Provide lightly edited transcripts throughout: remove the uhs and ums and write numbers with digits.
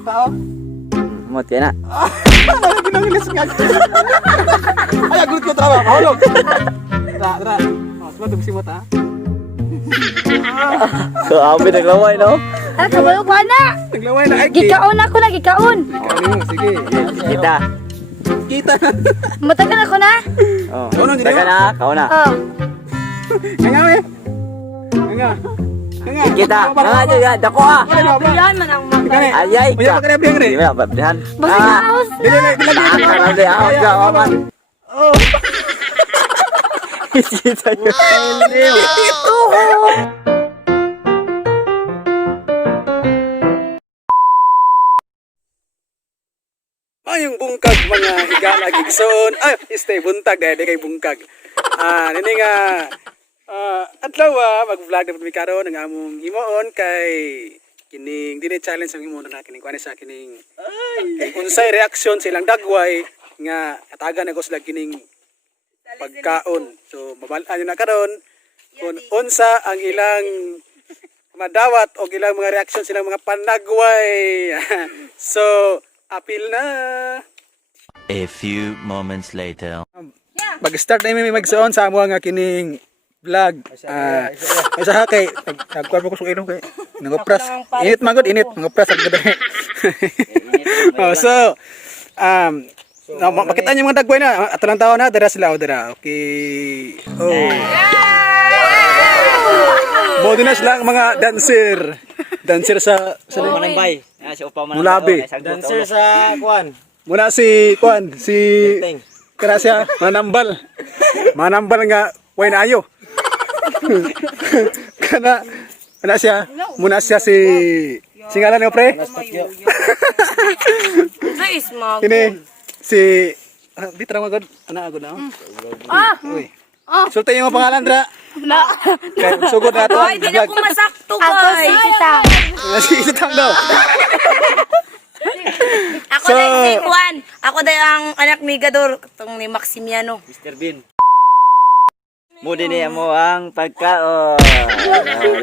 Tao. Mot ka na. Ginangilis nga. Ay, agulit ko trabaho. Mahulog. Tara. Semua tungsi mo ta. Grabe naglaway, no? Ah, kabalo ko na. Naglaway na. Ay, Gikaon ako na, gikaon. sige. Kita. Kita. Matagal ako na. Oh. Kauno, hindi Taka mo? na, kau na. Oh. Nga eh. Nga. Nga. Kita. Nga juga, dako ah. Yan man ang mga. Ayay Uya ka. pa kaya biyang rin. Di ba, babdahan? Bakit haos Dili na? na. Tahan ka lang di, ahos ka, waman. Oh. Kita yun. Mayong bungkag mga higala gigson. Ay, stay buntag dahil kay bungkag. Nini nga adlaw mag-vlog na mi karon ang among himuon kay kining dili challenge ang himuon na kining kuan sa kining kay unsay reaction sa ilang dagway nga atagan ako sila kining pagkaon. So mabalaan nyo na karon kung unsa ang ilang madawat o ilang mga reaction silang mga panagway. So apil na. A few moments later. Mag-start na may magsuon sa amo nga kining vlog. Sa kay nagkuan ko sa ilong kay nangopras. Init magod, init nangopras ang gabi. Oh, so makita niyo mga dagway na ato lang tawo na dira sila o dira. Okay. Oh. Modo na sila ang mga dancer. Dancer sa Manambay. Si Upaw Mulabi. Dancer sa kuan. muna si kuan si kara siya manambal. Manambal nga way na ayo. kana siya muna siya si singalan nga pre. Sa isma. Kini si di tara magod ana agod na. Uy. Sultan yung mga pangalan dra. Na. Kay sugod na to. Ay, di na ko masakto guys. Ako si Sita. Si isang daw. Ako So- din si Juan. Ako din ang anak ni Gador, itong ni Maximiano. Mr. Bean. Mudi niya mo ang pagkaon.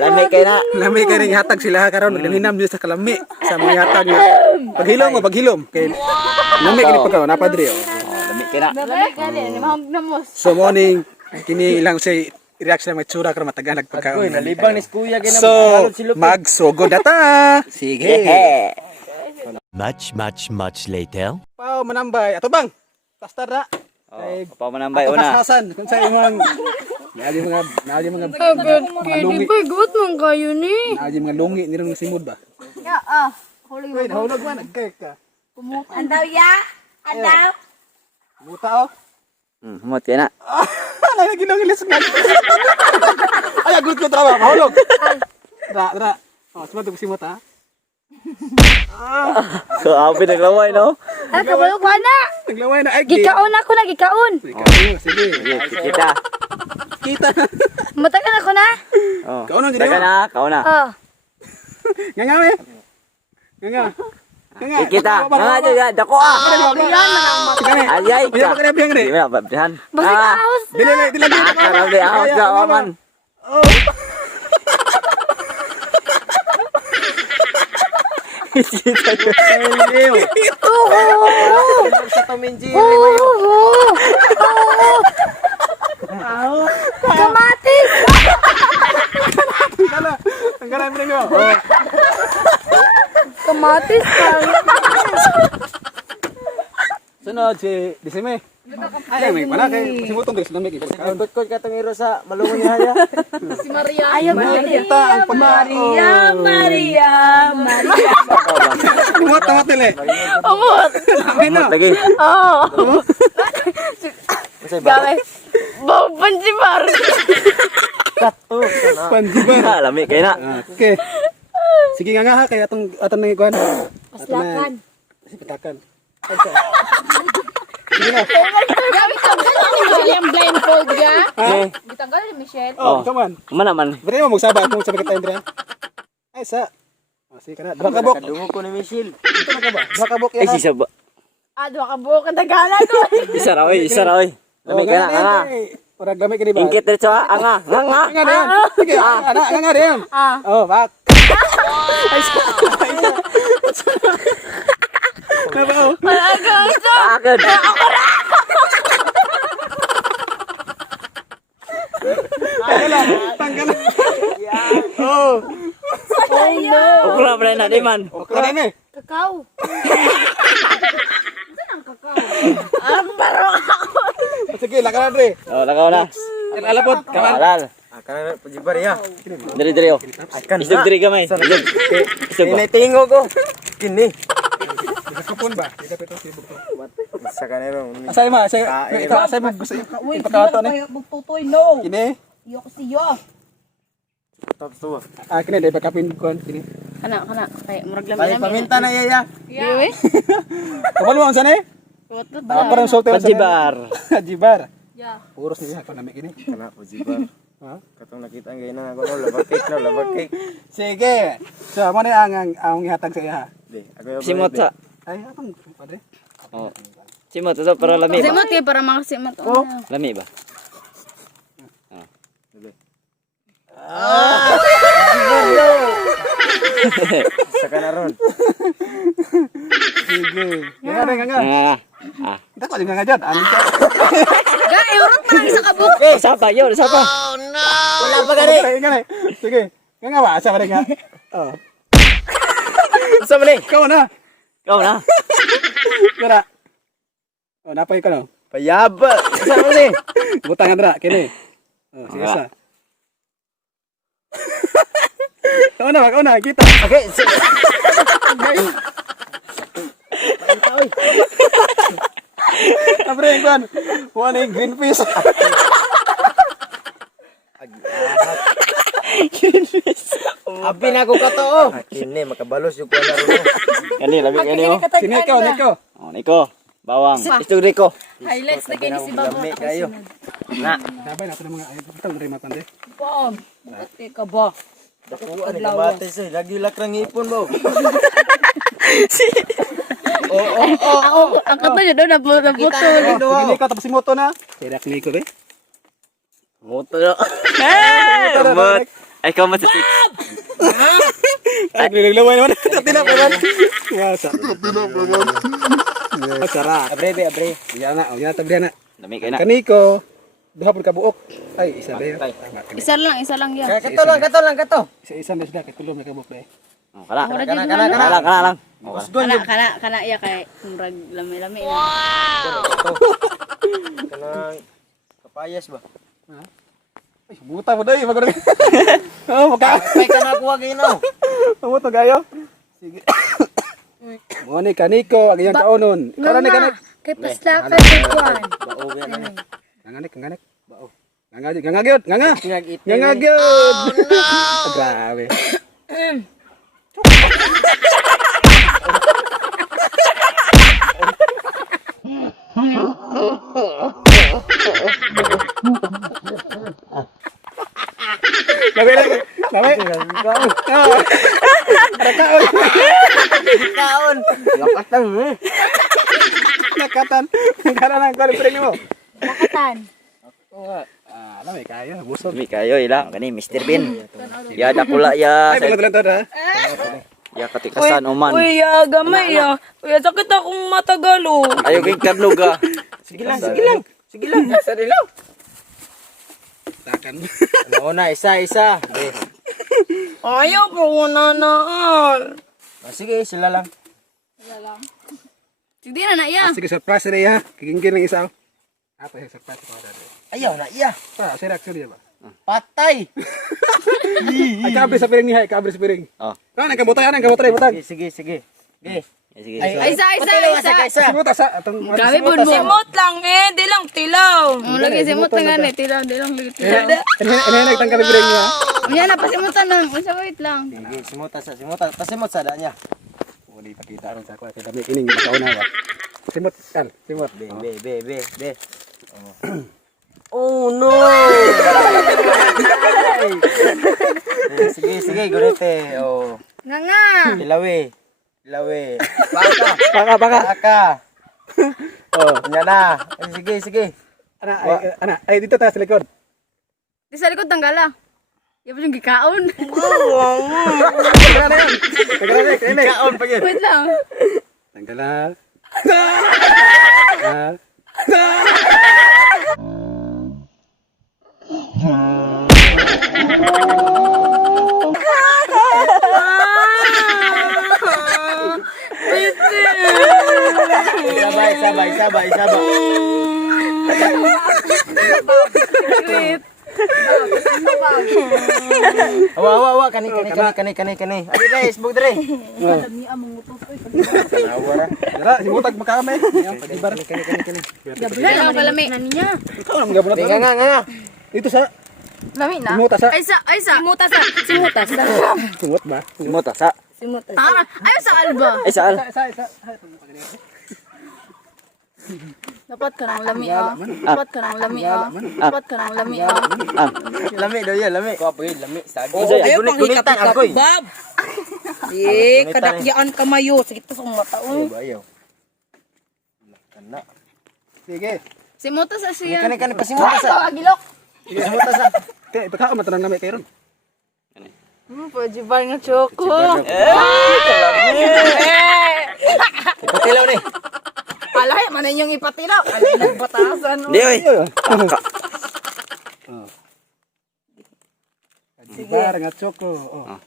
Lami kayo na. Lami kay ring hatag sila karon naghinam niyo sa kalami sa mga hatag nga paghilom kay lami kini pagkaon napadri. Lami kayo na. So morning kini ilang say reaction may tsura karon matagal nagpagkaon. Nalibang ni Kuya So magsugod na ta. Sige. Much later. Pao manambay ato bang. Basta ra. Ay Upaw Manambay una. Hasan kun sa imong naali mga lungi. Good man kayo ni. Naali mga lungi ni ron simod ba. Wait, nahulog man nagkay ka. Andaw ya? Andaw? Buta oh. Mot ka na. Ay, ginangilis nga. Ay, agulit ko trabaho. Mahulog. Dra. Oh, semua tungsi mo ta. Grabe naglaway, no? Ah, kabalo ko na. Naglaway na. Ay, Gikaon ako na, gikaon. Sige. Kita. Kita. Matagal ako na. Oh. Kau na, Taka na, kau na. Oh. Nga eh. Nga. Kita. Nga juga, dako ah. Yan man ang Ayay Uya ka. pa kaya biyang rin. Di ba, babdahan? Bakit haos Dili na? na. Tahan ka lang di, ahos ka, waman. Kita yun. Sa Tominji. Kamatis. Ang garam rin mo. Kamatis pa. Sunod si Disime. Ay, may pala kay simutong diri sa lamig. Kod ka tangiro sa malungon niya haya. Ayaw mo. Kita ang Maria. Tumot nila. Umot. Amin na. Lagi. Oo. Masay ba? Gamay. Pansibar. Panjiban. Lami kayo na. Okay. Sige nga ha kaya atong nang ikuan. Paslakan. Patakan. Yung blindfold ka? Ha? Bitanggal ni Michelle. Oh, come on. Mana man? Bere mo magsaba kung sabi kita Andrea. Ay sa. Sige ka na. Duha ka bok. Kadungo ko ni Michelle. Ito na ka ba? Duha ka bok Ay, yan. sisa ba? Dua ka buo ka dagana ko. Isa ra oy. Lami ka na, anga. Ora gamay ka di ba? Ingkit dito ha, anga. Nga. Nga na yan. Sige, ana nga rin. Oh, bak. Ay sa. good. Tanggal. Oh. Okra pa rin na, di man. Okra na ni. Kakao. Sige, lakaran re. Oh, lakaw na. Alapod, kaman. Halal. Akan pajibar ya. Diri oh. Akan Isog diri gamay. Isog ba? Ini tingo ko. Kini. Kapon ba? Ika pito si bugto. Sa kanero. Asay ma, asay mo gusto ipakawato ni. Bugtutoy, no. Kini. Iyo ko siyo. Top tuwa. Kini dai pakapin kon kini. Kana. Kay murag Ay paminta na iya. Iya. Kabalo ang sanay? Tutot Parang solte Pajibar. Jibar. Ya. Puros ni ako nami kini. Kana pajibar. Ha? Katong nakita ang gayna ako no labak cake. Sige. So mo ni ang ihatag sa iya. Di, ako Simot sa. Ay, atong padre. Oh. Simot ito para lami ba? Simot kay para makasimot. Lami ba? Sa kanaron. Sige. Nga. Ah. Kita ko nga jud. Ang Ga, urot pa isa ka buk. Sapa yun, sapa. Wala pa gani. Sige. Nga ba asa ba nga? Oh. Sa mali. Ikaw na. Ikaw na. Kara. Oh, napay ka no. Payaba. Sa mali. Butang andra kini. Oh, sige sa. Kau na, kita. Okay. Abre kan. Wala yung green fish. Abi na ko kato oh. Kini makabalos yung kuha na ron. Kani, labi kani oh. Sini ikaw, Nico. Oh, Niko. Bawang. Isog Niko. Highlights na kini si Babo. Lami kayo. Na. Sabay natin ang mga itong rimatan de. Bom. Ate ka ba? Dakuan ni kamatis eh. Lagi lakrang ipon mo. Ako, ang kata niya doon naputol. Sige Nico, tapos si Moto na. Kaya Nico be. Moto na. Mot. Ay, ikaw mas six. Ay, nilaglawan naman. Tatina pa man. Wasa. Sarap. Abre. Yan na, yan tabi na. Lami kayo na. Kaniko. Duha pud ka buok. Ay, isa ba yun? Isa lang yan. Kato lang. Isa na sila kay tulom na ka buok be. Oh, kala. Mura Kana dyan man. lang. Kana iya kay murag lami-lami na. Kanang kapayas ba? Ay, buta mo dai, magod. Oh, maka. Ay ka na kuha gino. Amo to gayo. Sige. Mo ni kaniko ang iyang kaunon. Ikaw ni kanik. Kay pasla ka kuan. Baoga na. Ganganik. Bao. Gangagyod. Pinag-ipin. Gangagyod. Grabe. Kaon. Lapatan eh. Nakatan. Nagkaroon ng qualifying mo. Nakatan. Alam eh, kaya. Busog. Lami kayo, ila. Kani, Mr. Bean. Ya, dakula ya. Ay, pagkatulan to na. Ya, katikasan, uman. Uy, gamay ya. Uy, sakit akong matagalo. Ayaw kay kadlog ah. Sige lang. Sa dilaw. Takan. Ano na isa. Be. Ayaw po nanaan. Sige, sila lang. Sige na iya. Sige, surprise na iya. Kikingkin ng isa. Apa yung surprise ko dati? Ayaw na iya. Pa, sirak siya ba? Patay. Ay, kabre sa piring niya. Kabre sa piring. Oh. Kanan, kabutay. Butang. Sige. Ge. Sige. Isa. Simot sa atong Kami bun simot lang di lang tilaw. Lagi simot lang tilaw, di lang lagi tilaw. Ano tangkal piring niya? Unya na pasimutan lang, usa wait lang. Sige, simot sa danya. Wala ipakita ron sa ako. Kaya dami kining makauna ba? Simot. Be. Oh no. Sige, gurete. Oh. Nga. Ilawe. Baka. Oh, nya na. Sige. Ay, dito tayo sa likod. Di sa likod tanggala. Yung yung gikaon. Kain. Kaon pa yun. Wait lang. Tanggalan. Ah. Sabay. Awa, kani. Abi dre, sibog dre. Dara, himutag makame. Padibar. Gabla lang palami. Ikaw lang gabon na. Nga. Dito sa Lami na. Simuta sa. Ay sa. Simutas. Simut ba? Simota sa. Ay sa alba. Ay saal. Dapat ka ng lami ah. Dapat ka ng lami ah. Dapat ka ng lami ah. Lami daw yan, lami. Lami. Sagi. Ayaw pang Gunitan hikap-hikap, agoy. Bob. Kadakyaan ka mayo. Sige, tasong mata. Ayaw. Kana. Sige. Simutas sa siya. Kani pasimuta sa. Gilok. Pasimuta sa. Kaya ipakaon matanang nami kayo ron. Pwede ba nga choco? Ipatilaw ni. Alay, manin yung ipatilaw. Alay, nagbatasan. Di oy. Padibar nga choco. Oh.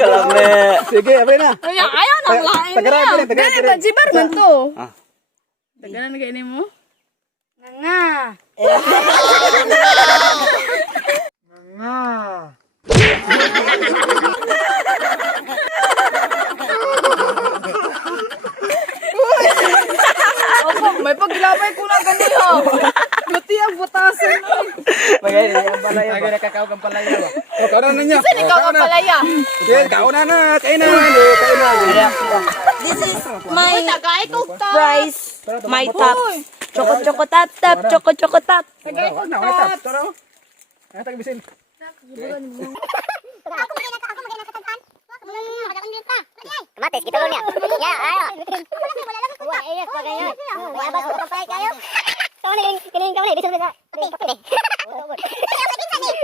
Kalame. Sige, abay na. Ayaw nang lain Tagaran niya. din, tagaran din. Pajibar man to. Ah. Tagaran kayo ni mo? May paglabay ko na ganiyo. Buti ang butasan. Pagay ang palayo. Pagay nakakaw kang palayo. Oh, kaunan na niya. Saan ikaw ang palaya? Sige, kaunan na. Kainan. This is my prize. My top. Choco tap. Wag na, wag na. Tara. Ay, tagbisin. Kamatis, kita niya. Ya, ayo. Wah, iya, pagaya. Wah, abas ko pay kayo. Kamu nih, kining kamu nih, bisa bisa. Pakai deh.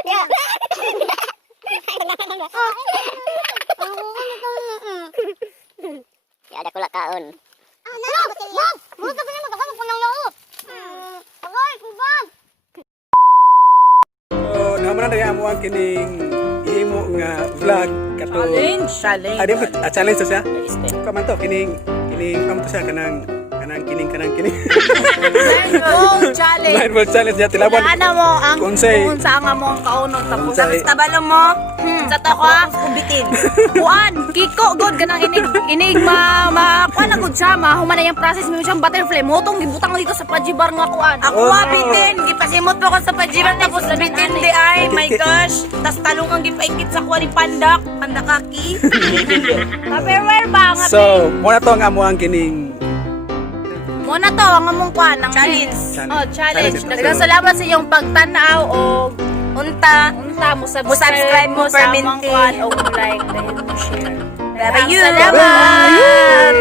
Ya. Ya ada kulak kaon. Ah, na. Mom, mo ka pala magkasama ko ng loob. Agoy, kubang. Oh, naman na amo ang kining ihimo nga vlog kato. Challenge. Adi mo challenge to siya. Kaman to kining amo to siya kanang kining. Oh, challenge. Blindfold challenge niya tilaban. Ano mo ang Konsay. kung saan nga mo ang kaunon tapos Konsay. tapos tabalo mo sa to ko kubitin. Kuan, kiko god ganang inig kuan agud sama human na yung process mo siyang butterfly mo tong gibutang dito sa pajibar nga kuan. Ako bitin, gipasimot pa ko sa pajibar tapos bitin di ay my gosh. Tas talong ang gipaikit sa kuan ni pandakaki. Tupperware ba nga So, muna to ang amo ang kining mo na to ang among kuan ang challenge. Oh, challenge. Daghang salamat sa iyong pagtanaw o unta mo subscribe mo sa among kuan o like dahil mo share. Salamat.